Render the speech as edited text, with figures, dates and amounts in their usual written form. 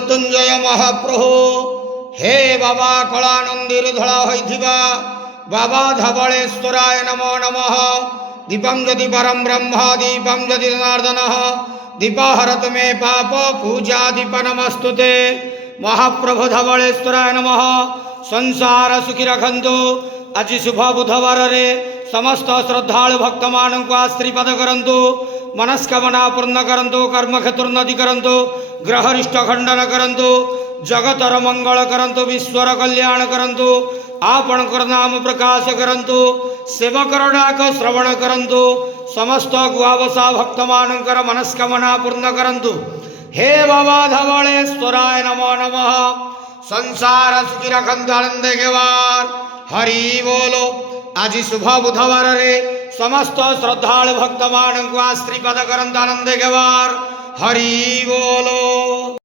मृत्युंजय महाप्रभु हे बाबा कलानंदीर धड़ा होइथिबा बाबा धवलेश्वराय नमो नमः। दीपम यदि परम ब्रह्म दीपम यदि जनार्दन दीपाहरत मे पाप पूजा दीप नमस्तुते। महाप्रभु धवलेश्वराय नमः। संसार सुखी रखंतु। आज शुभ बुधवार रे समस्त श्रद्धालु भक्त मान को आशीर्वाद करंतु। मनस्कामना पूर्ण करंतु। कर्म क्षेत्रोन्नति करंतु। ग्रहरिष्ट खंडन करंतु। जगतर मंगल करंतु। विश्वर कल्याण करंतु। आपणकर नाम प्रकाश करंतु। सेवकर डाक श्रवण करंतु। समस्त गुआवसा भक्त मानकर मनस्कामना पूर्ण करंतु। हे बाबा धवलेश्वराय नमो नमः। संसार सुखी रखंतु आनंद गेवार हरि बोलो। आज शुभ बुधवार रे समस्त श्रद्धालु भक्त मान को आशीर्वाद करंतु आनंद गेवार हरि बोलो।